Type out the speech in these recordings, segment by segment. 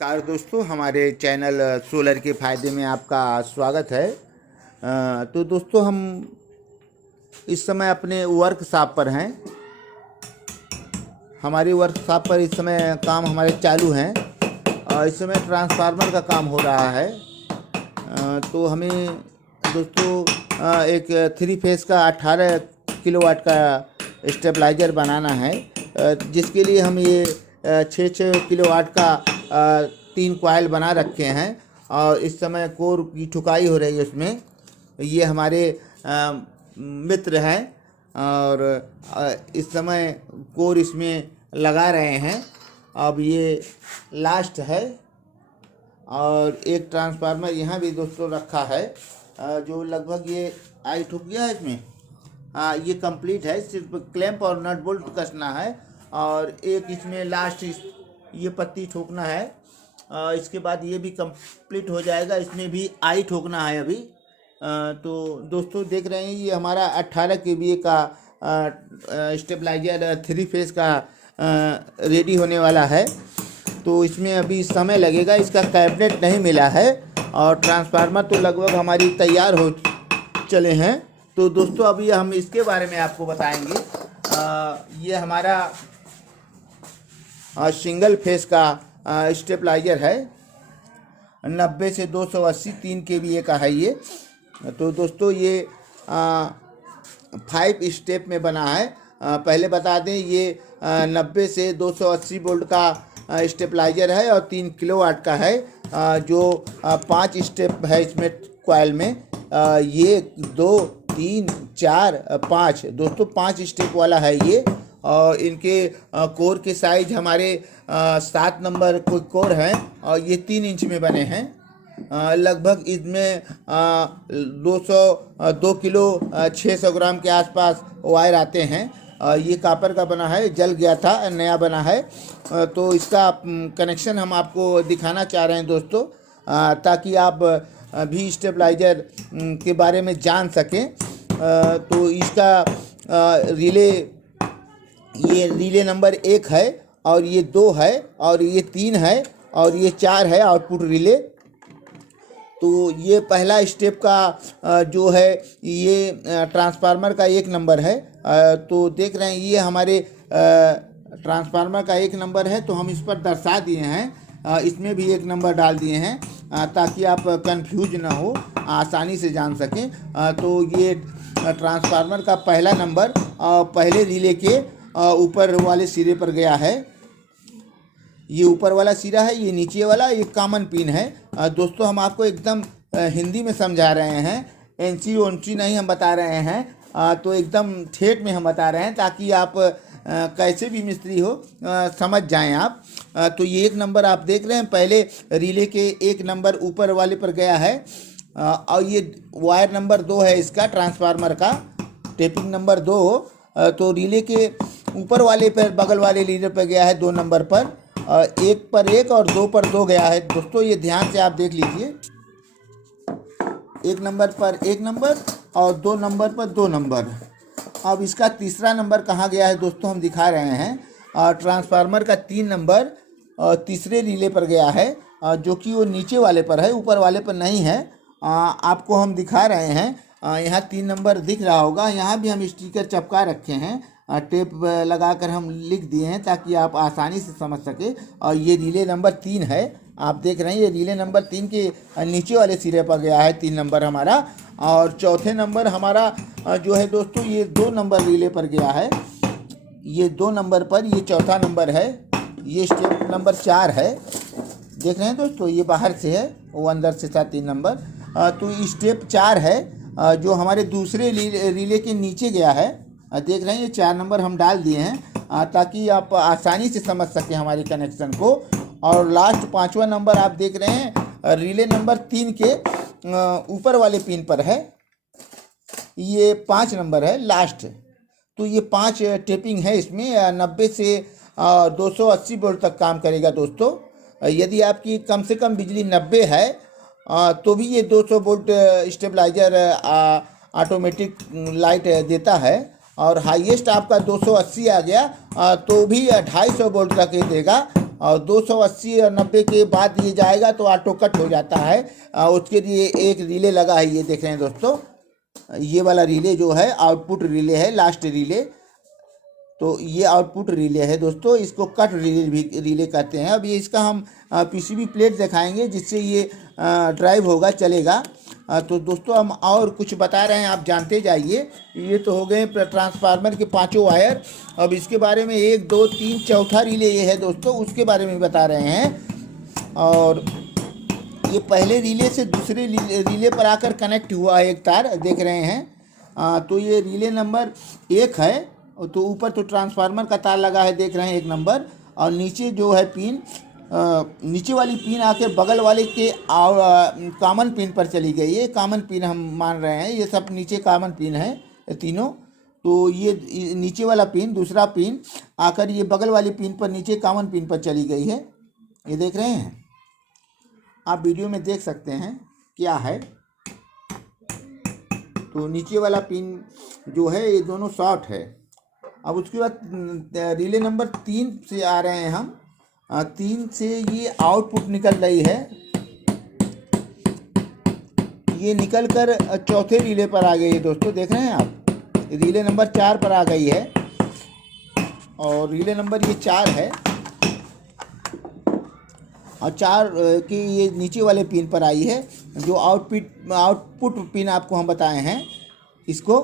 नमस्कार दोस्तों, हमारे चैनल सोलर के फ़ायदे में आपका स्वागत है। तो दोस्तों, हम इस समय अपने वर्कशॉप पर हैं। हमारी वर्कशॉप पर इस समय काम हमारे चालू हैं और इस समय ट्रांसफार्मर का काम हो रहा है। तो हमें दोस्तों एक 3 फेस का 18 किलोवाट का स्टेबलाइज़र बनाना है, जिसके लिए हम ये 6 किलोवाट का 3 कॉइल बना रखे हैं और इस समय कोर की ठुकाई हो रही है उसमें। ये हमारे मित्र हैं और इस समय कोर इसमें लगा रहे हैं। अब ये लास्ट है और एक ट्रांसफार्मर यहाँ भी दोस्तों रखा है, जो लगभग ये आई ठुक गया है इसमें। ये कंप्लीट है, सिर्फ क्लैंप और नट बोल्ट कसना है और एक इसमें लास्ट ये पत्ती ठोकना है। इसके बाद ये भी कंप्लीट हो जाएगा। इसमें भी आई ठोकना है अभी। तो दोस्तों देख रहे हैं, ये हमारा 18 kVA का स्टेबलाइजर 3 फेस का रेडी होने वाला है। तो इसमें अभी समय लगेगा, इसका कैबिनेट नहीं मिला है और ट्रांसफार्मर तो लगभग हमारी तैयार हो चले हैं। तो दोस्तों अभी हम इसके बारे में आपको बताएंगे। ये हमारा सिंगल फेस का स्टेबलाइजर है, 90 से 280 3 kVA का है ये। तो दोस्तों ये 5 स्टेप में बना है। पहले बता दें, ये 90 से 280 वोल्ट का स्टेबलाइजर है और 3 किलोवाट का है, जो 5 स्टेप है इसमें कॉइल में। ये 2 3 4 5 दोस्तों 5 स्टेप वाला है ये। और इनके कोर के साइज हमारे 7 नंबर कोर हैं और ये 3 इंच में बने हैं। लगभग इसमें 2 किलो 600 ग्राम के आसपास वायर आते हैं। ये कापर का बना है, जल गया था, नया बना है। तो इसका कनेक्शन हम आपको दिखाना चाह रहे हैं दोस्तों, ताकि आप भी स्टेबलाइजर के बारे में जान सकें। तो इसका ये रिले नंबर 1 है और ये 2 है और ये 3 है और ये 4 है आउटपुट रिले। तो ये पहला स्टेप का जो है ये ट्रांसफार्मर का 1 नंबर है। तो देख रहे हैं, ये हमारे ट्रांसफार्मर का 1 नंबर है, तो हम इस पर दर्शा दिए हैं। इसमें भी 1 नंबर डाल दिए हैं ताकि आप कंफ्यूज ना हो, आसानी से जान सकें। तो ये ट्रांसफार्मर का पहला नंबर पहले रिले के ऊपर वाले सिरे पर गया है। ये ऊपर वाला सिरा है, ये नीचे वाला, ये कॉमन पिन है। दोस्तों हम आपको एकदम हिंदी में समझा रहे हैं, एनसी ओनसी नहीं हम बता रहे हैं। तो एकदम ठेठ में हम बता रहे हैं ताकि आप कैसे भी मिस्त्री हो समझ जाएं आप। तो ये 1 नंबर आप देख रहे हैं, पहले रिले के 1 नंबर ऊपर वाले पर गया है और ये वायर नंबर 2 है इसका ट्रांसफार्मर का, टेपिंग नंबर 2। तो रिले के ऊपर वाले पर, बगल वाले रिले पर गया है 2 नंबर पर, 1 पर 1 और 2 पर 2 गया है। दोस्तों ये ध्यान से आप देख लीजिए, 1 नंबर पर 1 नंबर और 2 नंबर पर 2 नंबर। अब इसका तीसरा नंबर कहाँ गया है दोस्तों, हम दिखा रहे हैं। ट्रांसफार्मर का 3 नंबर तीसरे रिले पर गया है, जो कि वो नीचे वाले पर है, ऊपर वाले पर नहीं है। आपको हम दिखा रहे हैं, यहाँ 3 नंबर दिख रहा होगा। यहाँ भी हम स्टिकर चिपका रखे हैं, टेप लगाकर हम लिख दिए हैं ताकि आप आसानी से समझ सके। और ये रिले नंबर 3 है, आप देख रहे हैं, ये रिले नंबर 3 के नीचे वाले सिरे पर गया है 3 नंबर हमारा। और चौथे नंबर हमारा जो है दोस्तों, ये 2 नंबर रिले पर गया है। ये 2 नंबर पर ये चौथा नंबर है। ये स्टेप नंबर 4 है, देख रहे हैं दोस्तों, ये बाहर से है, वो अंदर से था 3 नंबर। तो स्टेप 4 है जो हमारे दूसरे रिले के नीचे गया है। देख रहे हैं, ये 4 नंबर हम डाल दिए हैं ताकि आप आसानी से समझ सकें हमारी कनेक्शन को। और लास्ट 5वां नंबर आप देख रहे हैं, रिले नंबर 3 के ऊपर वाले पिन पर है, ये 5 नंबर है लास्ट। तो ये 5 टेपिंग है इसमें, 90 से 280 वोल्ट तक काम करेगा दोस्तों। यदि आपकी कम से कम बिजली 90 है तो भी ये 200 वोल्ट स्टेबलाइजर ऑटोमेटिक लाइट देता है। और हाईएस्ट आपका 280 आ गया तो भी 250 वोल्ट तक ये देगा। और 280 और 90 के बाद ये जाएगा तो ऑटो कट हो जाता है। उसके लिए एक रिले लगा है, ये देख रहे हैं दोस्तों, ये वाला रिले जो है आउटपुट रिले है, लास्ट रिले। तो ये आउटपुट रिले है दोस्तों, इसको कट रिले भी रिले कहते हैं। अब ये इसका हम पीसीबी प्लेट दिखाएंगे जिससे ये ड्राइव होगा, चलेगा। तो दोस्तों हम और कुछ बता रहे हैं, आप जानते जाइए। ये तो हो गए ट्रांसफार्मर के 5 वायर। अब इसके बारे में 1 2 3 चौथा रिले ये है दोस्तों, उसके बारे में बता रहे हैं। और ये पहले रिले से दूसरे रिले पर आकर कनेक्ट हुआ है एक तार, देख रहे हैं। तो ये रिले नंबर 1 है। तो ऊपर तो ट्रांसफार्मर का तार लगा है, देख रहे हैं 1 नंबर। और नीचे जो है पिन, नीचे वाली पिन आकर बगल वाले के कॉमन पिन पर चली गई है। कॉमन पिन हम मान रहे हैं, ये सब नीचे कॉमन पिन है तीनों। तो ये नीचे वाला पिन, दूसरा पिन आकर ये बगल वाली पिन पर, नीचे कॉमन पिन पर चली गई है। ये देख रहे हैं आप, वीडियो में देख सकते हैं क्या है। तो नीचे वाला पिन जो है ये दोनों शॉर्ट है। अब उसके बाद रिले नंबर 3 से आ रहे हैं हम। 3 से ये आउटपुट निकल रही है, ये निकल कर चौथे रिले पर आ गई है दोस्तों, देख रहे हैं आप। रिले नंबर 4 पर आ गई है और रिले नंबर ये 4 है। और 4 की ये नीचे वाले पिन पर आई है, जो आउटपुट पिन आपको हम बताए हैं, इसको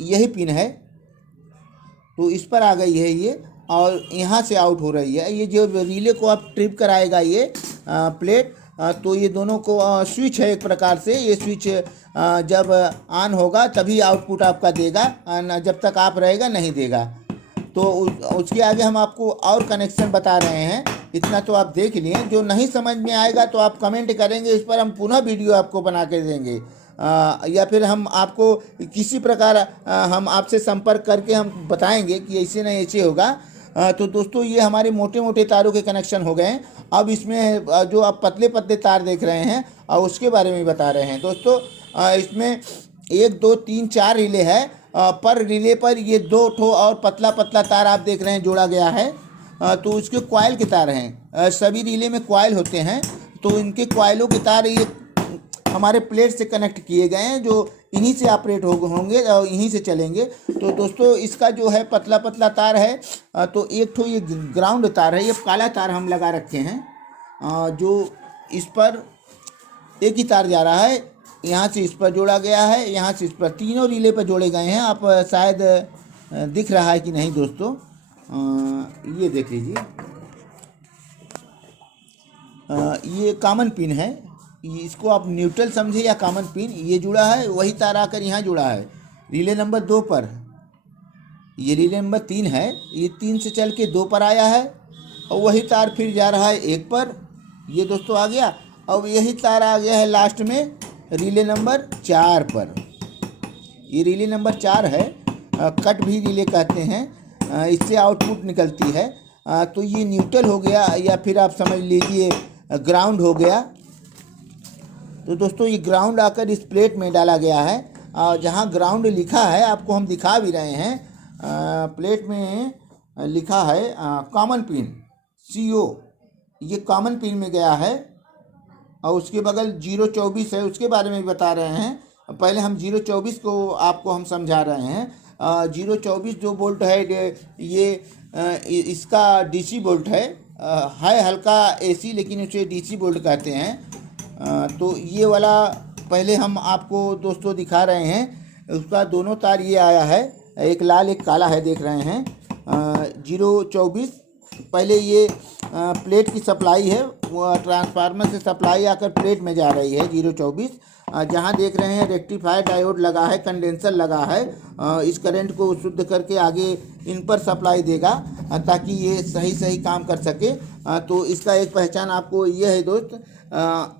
यही पिन है। तो इस पर आ गई है ये, और यहाँ से आउट हो रही है। ये जो रिले को आप ट्रिप कराएगा ये प्लेट, तो ये दोनों को स्विच है एक प्रकार से। ये स्विच जब ऑन होगा तभी आउटपुट आपका देगा, जब तक आप रहेगा नहीं देगा। तो उसके आगे हम आपको और कनेक्शन बता रहे हैं, इतना तो आप देख लिए। जो नहीं समझ में आएगा तो आप कमेंट करेंगे, इस पर हम पुनः वीडियो आपको बना के देंगे। या फिर हम आपको किसी प्रकार हम आपसे संपर्क करके हम बताएंगे कि ऐसे नहीं ऐसे होगा। तो दोस्तों ये हमारे मोटे मोटे तारों के कनेक्शन हो गए हैं। अब इसमें जो आप पतले पतले तार देख रहे हैं और उसके बारे में बता रहे हैं दोस्तों। इसमें 1 2 3 4 रिले है, पर रिले पर ये 2 ठो और पतला पतला तार आप देख रहे हैं जोड़ा गया है। तो उसके कॉइल के तार हैं, सभी रिले में कॉइल होते हैं। तो इनके कॉइलों के तार ये हमारे प्लेट से कनेक्ट किए गए हैं, जो इन्हीं से ऑपरेट होंगे और इन्हीं से चलेंगे। तो दोस्तों इसका जो है पतला पतला तार है, तो एक ठो ये ग्राउंड तार है, ये काला तार हम लगा रखे हैं, जो इस पर एक ही तार जा रहा है, यहाँ से इस पर जोड़ा गया है, यहाँ से इस पर, तीनों रिले पर जोड़े गए हैं। आप शायद दिख रहा है कि नहीं दोस्तों, ये देख लीजिए, ये कॉमन पिन है, इसको आप न्यूट्रल समझे या कॉमन पिन। ये जुड़ा है, वही तार आकर यहाँ जुड़ा है रिले नंबर 2 पर। ये रिले नंबर 3 है, ये 3 से चल के 2 पर आया है, और वही तार फिर जा रहा है 1 पर। ये दोस्तों आ गया। अब यही तार आ गया है लास्ट में रिले नंबर 4 पर। ये रिले नंबर 4 है, कट भी रिले कहते हैं, इससे आउटपुट निकलती है। तो ये न्यूट्रल हो गया, या फिर आप समझ लीजिए ग्राउंड हो गया। तो दोस्तों ये ग्राउंड आकर इस प्लेट में डाला गया है, और जहाँ ग्राउंड लिखा है आपको हम दिखा भी रहे हैं। प्लेट में लिखा है कॉमन पिन CO, ये कॉमन पिन में गया है। और उसके बगल 024 है, उसके बारे में भी बता रहे हैं। पहले हम 024 को आपको हम समझा रहे हैं। 024 जो बोल्ट है ये इसका DC बोल्ट है हल्का AC, लेकिन उसे DC बोल्ट कहते हैं। तो ये वाला पहले हम आपको दोस्तों दिखा रहे हैं, उसका दोनों तार ये आया है, एक लाल एक काला है, देख रहे हैं। 024 पहले ये प्लेट की सप्लाई है, वो ट्रांसफार्मर से सप्लाई आकर प्लेट में जा रही है 024। जहाँ देख रहे हैं रेक्टिफायर डायोड लगा है, कंडेंसर लगा है, इस करंट को शुद्ध करके आगे इन पर सप्लाई देगा, ताकि ये सही काम कर सके। तो इसका एक पहचान आपको ये है दोस्त,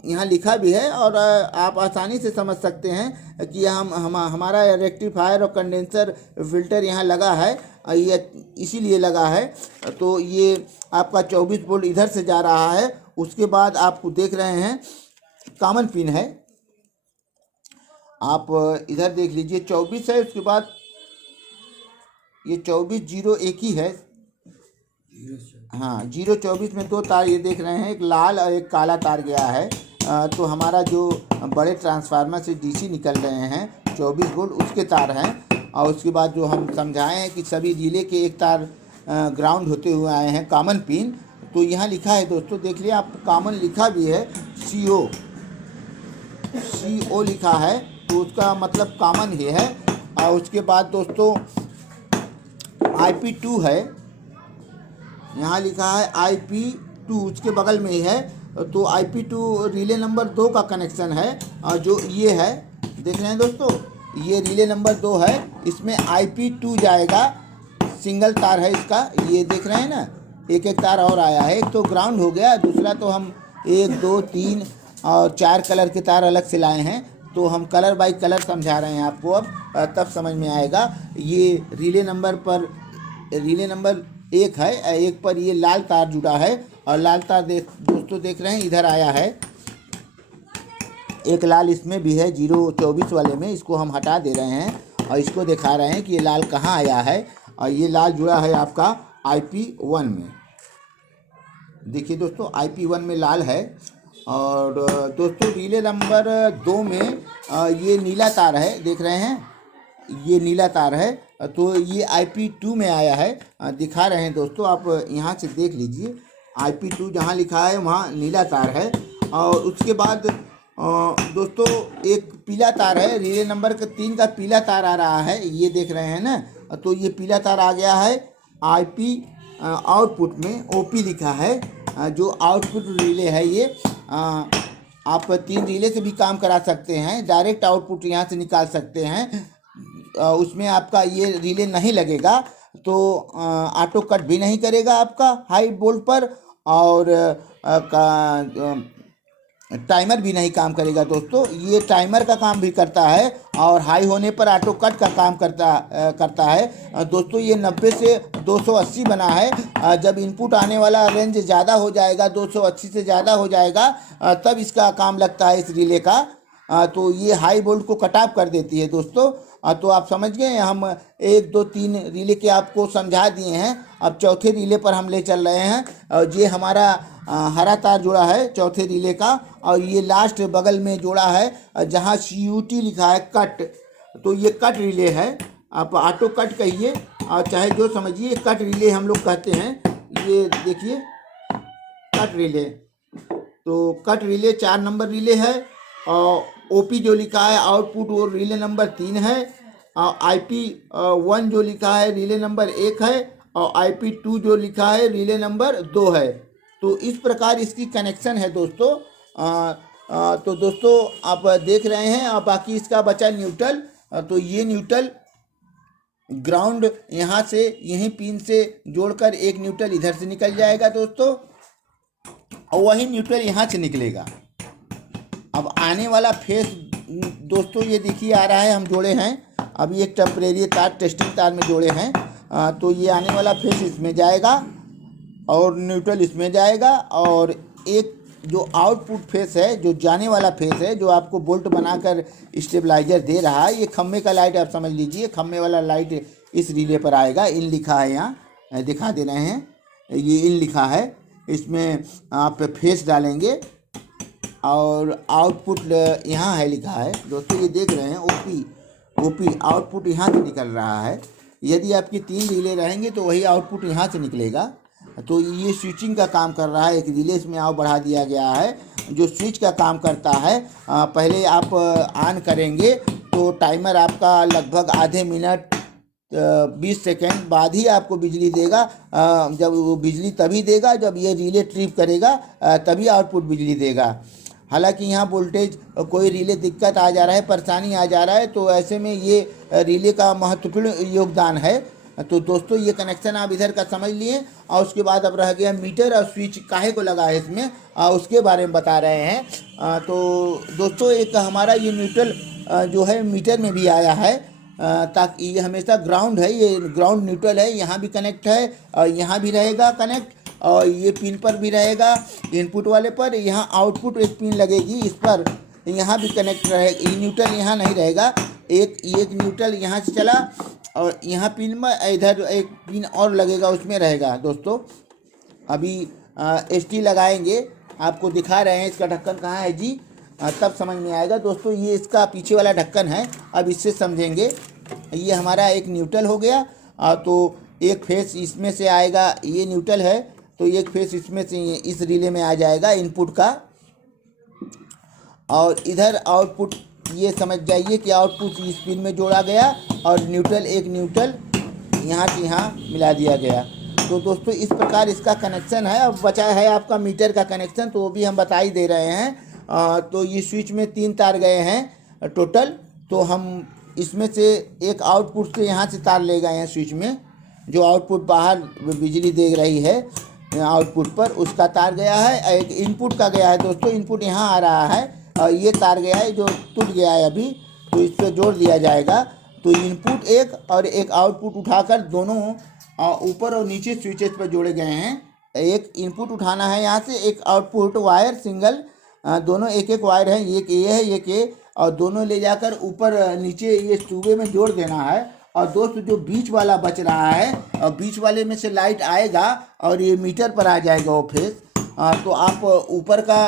यहाँ लिखा भी है, और आप आसानी से समझ सकते हैं कि हमारा रेक्टिफायर और कंडेंसर फिल्टर यहाँ लगा है, ये इसीलिए लगा है। तो ये आपका 24 वोल्ट इधर से जा रहा है। उसके बाद आपको देख रहे हैं कॉमन पिन है, आप इधर देख लीजिए 24 है, उसके बाद ये 24 0 एक ही है, हाँ 024 में दो तार ये देख रहे हैं, एक लाल और एक काला तार गया है। तो हमारा जो बड़े ट्रांसफार्मर से डीसी निकल रहे हैं 24 वोल्ट उसके तार हैं। और उसके बाद जो हम समझाए हैं कि सभी रिले के एक तार ग्राउंड होते हुए आए हैं कॉमन पिन। तो यहाँ लिखा है दोस्तों, देख लिया आप, कॉमन लिखा भी है, CO लिखा है, तो उसका मतलब कॉमन ही है। और उसके बाद दोस्तों IP2 है, यहाँ लिखा है IP2, उसके बगल में ही है। तो IP2 रिले नंबर 2 का कनेक्शन है। और जो ये है देख रहे हैं दोस्तों, ये रिले नंबर 2 है, इसमें IP2 जाएगा, सिंगल तार है इसका, ये देख रहे हैं ना, एक एक तार और आया है। एक तो ग्राउंड हो गया, दूसरा तो हम 1 2 3 और 4 कलर के तार अलग से लाए हैं। तो हम कलर बाई कलर समझा रहे हैं आपको, अब तब समझ में आएगा। ये रिले नंबर 1 है, एक पर ये लाल तार जुड़ा है, और लाल तार दोस्तों देख रहे हैं इधर आया है, एक लाल इसमें भी है 024 वाले में, इसको हम हटा दे रहे हैं और इसको दिखा रहे हैं कि ये लाल कहाँ आया है। और ये लाल जुड़ा है आपका IP1 में, देखिए दोस्तों IP1 में लाल है। और दोस्तों रिले नंबर 2 में ये नीला तार है, देख रहे हैं, ये नीला तार है। तो ये IP2 में आया है, दिखा रहे हैं दोस्तों, आप यहाँ से देख लीजिए, IP2 जहाँ लिखा है वहाँ नीला तार है। और उसके बाद दोस्तों एक पीला तार है, रिले नंबर 3 का पीला तार आ रहा है, ये देख रहे हैं ना। तो ये पीला तार आ गया है IP आउटपुट में, OP लिखा है, जो आउटपुट रिले है ये। आप 3 रिले से भी काम करा सकते हैं, डायरेक्ट आउटपुट यहाँ से निकाल सकते हैं। उसमें आपका ये रिले नहीं लगेगा, तो ऑटो कट भी नहीं करेगा आपका हाई वोल्ट पर, और टाइमर भी नहीं काम करेगा दोस्तों। ये टाइमर का काम भी करता है और हाई होने पर ऑटो कट का काम करता है दोस्तों। ये 90 से 280 बना है। जब इनपुट आने वाला रेंज ज़्यादा हो जाएगा, 280 से ज़्यादा हो जाएगा, तब इसका काम लगता है इस रिले का। तो ये हाई वोल्ट को कट ऑफ कर देती है दोस्तों। तो आप समझ गए, हम 1 2 3 रिले के आपको समझा दिए हैं। अब चौथे रिले पर हम ले चल रहे हैं, और ये हमारा हरा तार जोड़ा है चौथे रिले का, और ये लास्ट बगल में जोड़ा है जहाँ CUT लिखा है, कट। तो ये कट रिले है, आप ऑटो कट कहिए और चाहे जो समझिए, कट रिले हम लोग कहते हैं। ये देखिए कट रिले, तो कट रिले 4 नंबर रिले है, और OP जो लिखा है आउटपुट वो रिले नंबर 3 है, और IP1 जो लिखा है रिले नंबर 1 है, और IP2 जो लिखा है रिले नंबर 2 है। तो इस प्रकार इसकी कनेक्शन है दोस्तों। तो दोस्तों आप देख रहे हैं। अब बाकी इसका बचा न्यूट्रल। तो ये न्यूट्रल ग्राउंड यहाँ से, यहीं पिन से जोड़कर एक न्यूट्रल इधर से निकल जाएगा दोस्तों, और वही न्यूट्रल यहाँ से निकलेगा। अब आने वाला फेस दोस्तों ये देखिए आ रहा है, हम जोड़े हैं अभी एक टेम्परेरी तार, टेस्टिंग तार में जोड़े हैं। तो ये आने वाला फेस इसमें जाएगा और न्यूट्रल इसमें जाएगा, और एक जो आउटपुट फेस है, जो जाने वाला फेस है, जो आपको बोल्ट बनाकर स्टेबलाइजर दे रहा है, ये खम्भे का लाइट आप समझ लीजिए, खम्भे वाला लाइट इस रिले पर आएगा। इन लिखा है, यहाँ दिखा दे रहे हैं, ये इन लिखा है, इसमें आप फेस डालेंगे और आउटपुट यहाँ है लिखा है दोस्तों, ये देख रहे हैं OP आउटपुट यहाँ से निकल रहा है। यदि आपकी 3 रिले रहेंगे तो वही आउटपुट यहाँ से निकलेगा। तो ये स्विचिंग का काम कर रहा है, एक रिले इसमें और बढ़ा दिया गया है जो स्विच का काम करता है। पहले आप ऑन करेंगे तो टाइमर आपका लगभग आधे मिनट 20 सेकेंड बाद ही आपको बिजली देगा। जब वो बिजली तभी देगा जब ये रिले ट्रिप करेगा, तभी आउटपुट बिजली देगा। हालांकि यहाँ वोल्टेज कोई रिले दिक्कत आ जा रहा है, परेशानी आ जा रहा है, तो ऐसे में ये रिले का महत्वपूर्ण योगदान है। तो दोस्तों ये कनेक्शन आप इधर का समझ लिए, और उसके बाद अब रह गया मीटर और स्विच काहे को लगा है इसमें, उसके बारे में बता रहे हैं। तो दोस्तों एक हमारा ये न्यूट्रल जो है मीटर में भी आया है, ताकि ये हमेशा ग्राउंड है, ये ग्राउंड न्यूट्रल है, यहाँ भी कनेक्ट है और यहाँ भी रहेगा कनेक्ट, और ये पिन पर भी रहेगा इनपुट वाले पर। यहाँ आउटपुट एक पिन लगेगी इस पर, यहाँ भी कनेक्ट रहेगा। ये न्यूट्रल यहाँ नहीं रहेगा, एक न्यूट्रल यहाँ से चला और यहाँ पिन में इधर एक पिन और लगेगा, उसमें रहेगा दोस्तों। अभी एचटी लगाएंगे, आपको दिखा रहे हैं इसका ढक्कन कहाँ है जी, तब समझ में आएगा दोस्तों। ये इसका पीछे वाला ढक्कन है, अब इससे समझेंगे। ये हमारा एक न्यूट्रल हो गया, तो एक फेस इसमें से आएगा, ये न्यूट्रल है तो एक फेस इसमें से इस रिले में आ जाएगा इनपुट का, और इधर आउटपुट ये समझ जाइए कि आउटपुट इस पिन में जोड़ा गया और न्यूट्रल एक न्यूट्रल यहाँ से यहाँ मिला दिया गया। तो दोस्तों इस प्रकार इसका कनेक्शन है। अब बचा है आपका मीटर का कनेक्शन, तो वो भी हम बता ही दे रहे हैं। तो ये स्विच में 3 तार गए हैं टोटल, तो हम इसमें से एक आउटपुट से यहाँ से तार ले गए हैं स्विच में, जो आउटपुट बाहर बिजली दे रही है आउटपुट पर, उसका तार गया है। एक इनपुट का गया है दोस्तों, इनपुट यहाँ आ रहा है और ये तार गया है जो टूट गया है अभी, तो इस पर जोड़ दिया जाएगा। तो इनपुट एक और एक आउटपुट उठाकर दोनों ऊपर और नीचे स्विचेस पर जोड़े गए हैं। एक इनपुट उठाना है यहाँ से, एक आउटपुट वायर सिंगल, दोनों एक एक वायर है, एक ये है एक ये, और दोनों ले जाकर ऊपर नीचे ये सूबे में जोड़ देना है। और दोस्त जो बीच वाला बच रहा है, और बीच वाले में से लाइट आएगा और ये मीटर पर आ जाएगा वो फेस। तो आप ऊपर का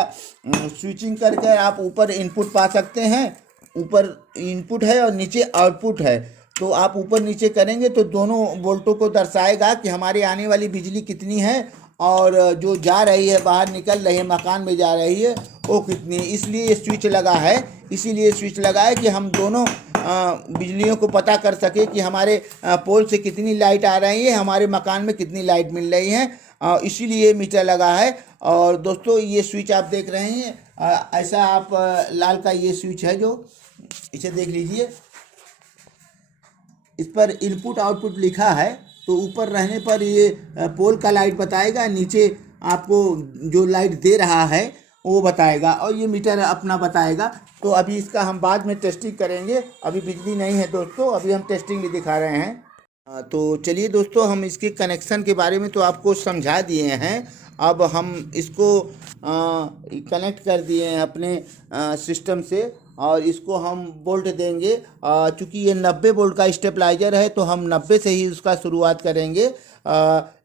स्विचिंग करके आप ऊपर इनपुट पा सकते हैं, ऊपर इनपुट है और नीचे आउटपुट है। तो आप ऊपर नीचे करेंगे तो दोनों वोल्टों को दर्शाएगा कि हमारी आने वाली बिजली कितनी है और जो जा रही है बाहर निकल रही है मकान में जा रही है वो कितनी है। इसलिए ये स्विच लगा है, इसीलिए स्विच लगा है कि हम दोनों बिजलियों को पता कर सके कि हमारे पोल से कितनी लाइट आ रही है, हमारे मकान में कितनी लाइट मिल रही है, इसीलिए मीटर लगा है। और दोस्तों ये स्विच आप देख रहे हैं, ऐसा आप लाल का ये स्विच है जो, इसे देख लीजिए, इस पर इनपुट आउटपुट लिखा है। तो ऊपर रहने पर ये पोल का लाइट बताएगा, नीचे आपको जो लाइट दे रहा है वो बताएगा, और ये मीटर अपना बताएगा। तो अभी इसका हम बाद में टेस्टिंग करेंगे, अभी बिजली नहीं है दोस्तों, अभी हम टेस्टिंग भी दिखा रहे हैं। तो चलिए दोस्तों, हम इसके कनेक्शन के बारे में तो आपको समझा दिए हैं। अब हम इसको कनेक्ट कर दिए हैं अपने सिस्टम से, और इसको हम बोल्ट देंगे। चूँकि ये 90 वोल्ट का स्टेबलाइजर है तो हम 90 से ही उसका शुरुआत करेंगे।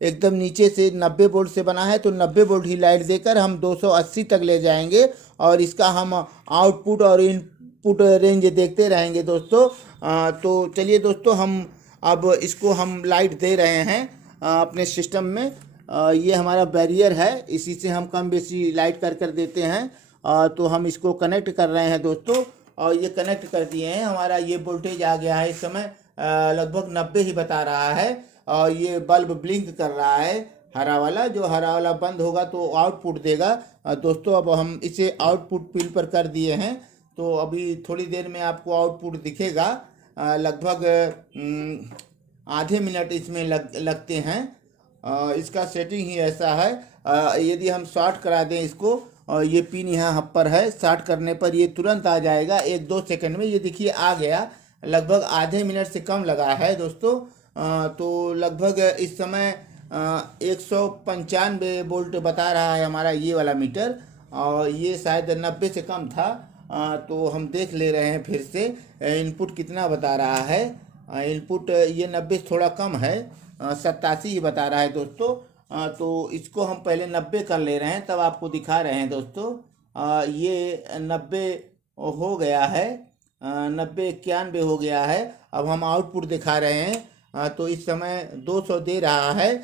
एकदम नीचे से 90 वोल्ट से बना है तो 90 वोल्ट ही लाइट देकर हम 280 तक ले जाएंगे, और इसका हम आउटपुट और इनपुट रेंज देखते रहेंगे दोस्तों। तो चलिए दोस्तों, हम अब इसको हम लाइट दे रहे हैं अपने सिस्टम में। ये हमारा बैरियर है, इसी से हम कम बेसी लाइट कर देते हैं। तो हम इसको कनेक्ट कर रहे हैं दोस्तों, और ये कनेक्ट कर दिए हैं। हमारा ये वोल्टेज आ गया है इस समय लगभग 90 ही बता रहा है, और ये बल्ब ब्लिंक कर रहा है हरा वाला। जो हरा वाला बंद होगा तो आउटपुट देगा दोस्तों। अब हम इसे आउटपुट पिन पर कर दिए हैं, तो अभी थोड़ी देर में आपको आउटपुट दिखेगा। लगभग आधे मिनट इसमें लगते हैं। इसका सेटिंग ही ऐसा है। यदि हम शॉर्ट करा दें इसको, और ये पिन यहाँ पर है, शॉर्ट करने पर ये तुरंत आ जाएगा 1-2 सेकंड में। ये देखिए आ गया, लगभग आधे मिनट से कम लगा है दोस्तों। तो लगभग इस समय 195 वोल्ट बता रहा है हमारा ये वाला मीटर, और ये शायद 90 से कम था। तो हम देख ले रहे हैं फिर से इनपुट कितना बता रहा है। इनपुट ये 90 से थोड़ा कम है, 87 ही बता रहा है दोस्तों। तो इसको हम पहले 90 कर ले रहे हैं, तब आपको दिखा रहे हैं दोस्तों। ये 90 हो गया है, 90-91 हो गया है। अब हम आउटपुट दिखा रहे हैं, तो इस समय 200 दे रहा है,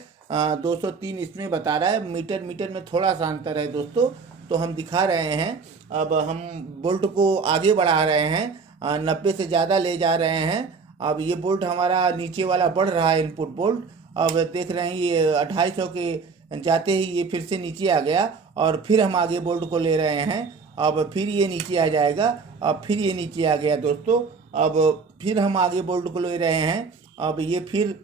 203 इसमें बता रहा है। मीटर में थोड़ा सा अंतर है दोस्तों, तो हम दिखा रहे हैं। अब हम बोल्ट को आगे बढ़ा रहे हैं, 90 से ज़्यादा ले जा रहे हैं। अब ये बोल्ट हमारा नीचे वाला बढ़ रहा है, इनपुट बोल्ट। अब देख रहे हैं ये 250 के जाते ही ये फिर से नीचे आ गया, और फिर हम आगे बोल्ट को ले रहे हैं। अब फिर ये नीचे आ जाएगा, अब फिर ये नीचे आ गया दोस्तों। अब फिर हम आगे बोल्ट को ले रहे हैं, अब ये फिर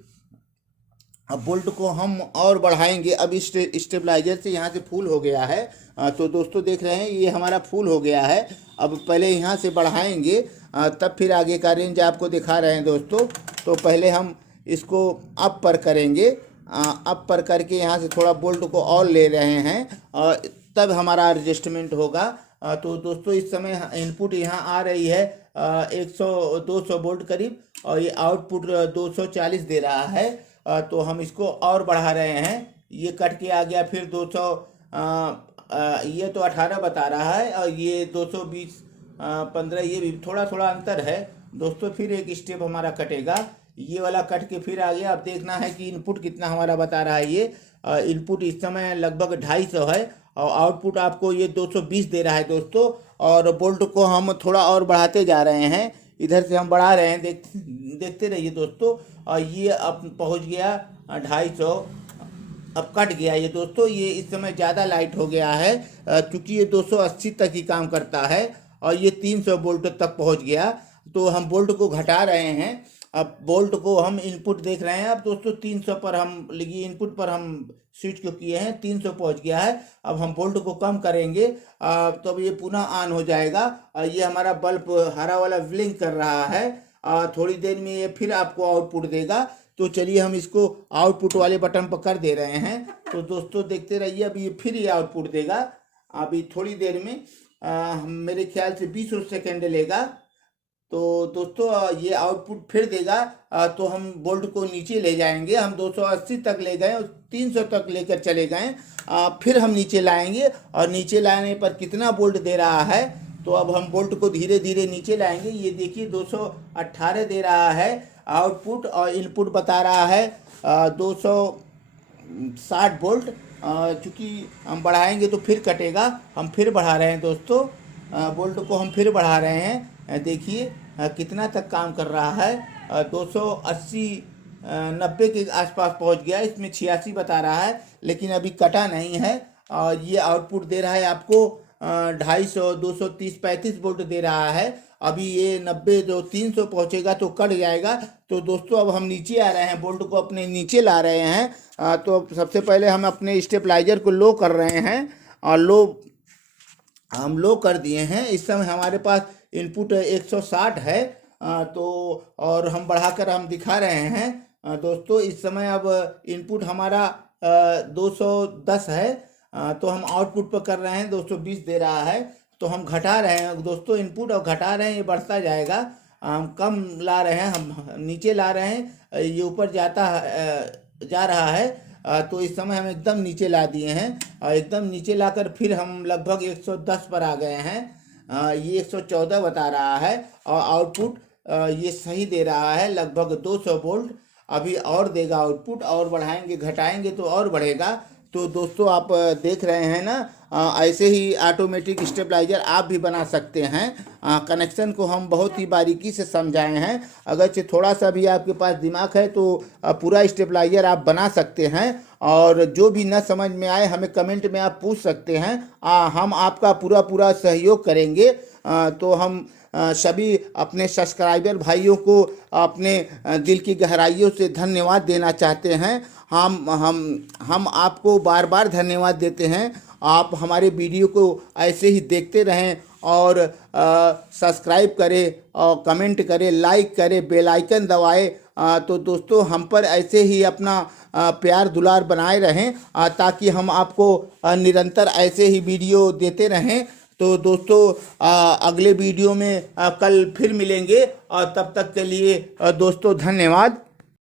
अब बोल्ट को हम और बढ़ाएंगे। अब इस स्टेबलाइजर से यहाँ से फुल हो गया है, तो दोस्तों देख रहे हैं ये हमारा फुल हो गया है। अब पहले यहाँ से बढ़ाएंगे, तब फिर आगे का रेंज आपको दिखा रहे हैं दोस्तों। तो पहले हम इसको अप पर करेंगे, अप पर करके यहाँ से थोड़ा बोल्ट को और ले रहे हैं, और तब हमारा एडजस्टमेंट होगा। तो दोस्तों इस समय इनपुट यहाँ आ रही है 100-200 वोल्ट करीब, और ये आउटपुट 240 दे रहा है। तो हम इसको और बढ़ा रहे हैं, ये कट के आ गया फिर 200, ये तो 18 बता रहा है और ये 220, 15, ये भी थोड़ा थोड़ा अंतर है दोस्तों। फिर एक स्टेप हमारा कटेगा, ये वाला कट के फिर आ गया। अब देखना है कि इनपुट कितना हमारा बता रहा है। ये इनपुट इस समय लगभग 250 है और आउटपुट आपको ये 220 दे रहा है दोस्तों। और बोल्ट को हम थोड़ा और बढ़ाते जा रहे हैं, इधर से हम बढ़ा रहे हैं, देखते रहिए दोस्तों। और ये अब पहुंच गया 250, अब कट गया ये दोस्तों। ये इस समय ज़्यादा लाइट हो गया है क्योंकि ये 280 तक ही काम करता है और ये 300 वोल्ट तक पहुंच गया। तो हम वोल्ट को घटा रहे हैं। अब वोल्ट को हम इनपुट देख रहे हैं अब दोस्तों 300 पर हम लगी, इनपुट पर हम स्विच को किए हैं, 300 पहुंच गया है। अब हम वोल्ट को कम करेंगे तो अब ये पुनः ऑन हो जाएगा। ये हमारा बल्ब हरा वाला ब्लिंक कर रहा है। थोड़ी देर में ये फिर आपको आउटपुट देगा। तो चलिए हम इसको आउटपुट वाले बटन पर कर दे रहे हैं। तो दोस्तों देखते रहिए, अभी ये फिर ये आउटपुट देगा अभी थोड़ी देर में। मेरे ख्याल से 20 सेकेंड लेगा। तो दोस्तों ये आउटपुट फिर देगा। तो हम वोल्ट को नीचे ले जाएंगे। हम 280 तक ले गए और 300 तक लेकर चले गए। फिर हम नीचे लाएंगे और नीचे लाने पर कितना वोल्ट दे रहा है। तो अब हम वोल्ट को धीरे धीरे नीचे लाएंगे। ये देखिए 218 दे रहा है आउटपुट और इनपुट बता रहा है 260 वोल्ट। चूँकि हम बढ़ाएंगे तो फिर कटेगा, हम फिर बढ़ा रहे हैं दोस्तों। वोल्ट को हम फिर बढ़ा रहे हैं। देखिए कितना तक काम कर रहा है। 280, 90 के आसपास पहुंच गया। इसमें 86 बता रहा है लेकिन अभी कटा नहीं है। और ये आउटपुट दे रहा है आपको 250, 230, 35 वोल्ट दे रहा है। अभी ये 90 जो 300 पहुंचेगा तो कट जाएगा। तो दोस्तों अब हम नीचे आ रहे हैं, वोल्ट को अपने नीचे ला रहे हैं। तो सबसे पहले हम अपने स्टेबलाइजर को लो कर रहे हैं और हम लो कर दिए हैं। इस समय हमारे पास इनपुट 160 है। तो और हम बढ़ाकर हम दिखा रहे हैं दोस्तों। इस समय अब इनपुट हमारा 210 है। तो हम आउटपुट पर कर रहे हैं, 220 दे रहा है। तो हम घटा रहे हैं दोस्तों इनपुट और घटा रहे हैं, ये बढ़ता जाएगा। हम कम ला रहे हैं, हम नीचे ला रहे हैं, ये ऊपर जा रहा है। तो इस समय हम एकदम नीचे ला दिए हैं और एकदम नीचे लाकर फिर हम लगभग 110 पर आ गए हैं। ये 114 बता रहा है और आउटपुट ये सही दे रहा है लगभग 200 वोल्ट। अभी और देगा आउटपुट, और बढ़ाएंगे घटाएंगे तो और बढ़ेगा। तो दोस्तों आप देख रहे हैं ना, ऐसे ही ऑटोमेटिक स्टेबलाइजर आप भी बना सकते हैं। कनेक्शन को हम बहुत ही बारीकी से समझाए हैं। अगर थोड़ा सा भी आपके पास दिमाग है तो पूरा स्टेबलाइजर आप बना सकते हैं। और जो भी न समझ में आए हमें कमेंट में आप पूछ सकते हैं, हम आपका पूरा सहयोग करेंगे। तो हम सभी अपने सब्सक्राइबर भाइयों को अपने दिल की गहराइयों से धन्यवाद देना चाहते हैं। हम आपको बार बार धन्यवाद देते हैं। आप हमारे वीडियो को ऐसे ही देखते रहें और सब्सक्राइब करें और कमेंट करें, लाइक करें, बेल आइकन दबाएं। तो दोस्तों हम पर ऐसे ही अपना प्यार दुलार बनाए रहें ताकि हम आपको निरंतर ऐसे ही वीडियो देते रहें। तो दोस्तों अगले वीडियो में कल फिर मिलेंगे और तब तक के लिए दोस्तों धन्यवाद।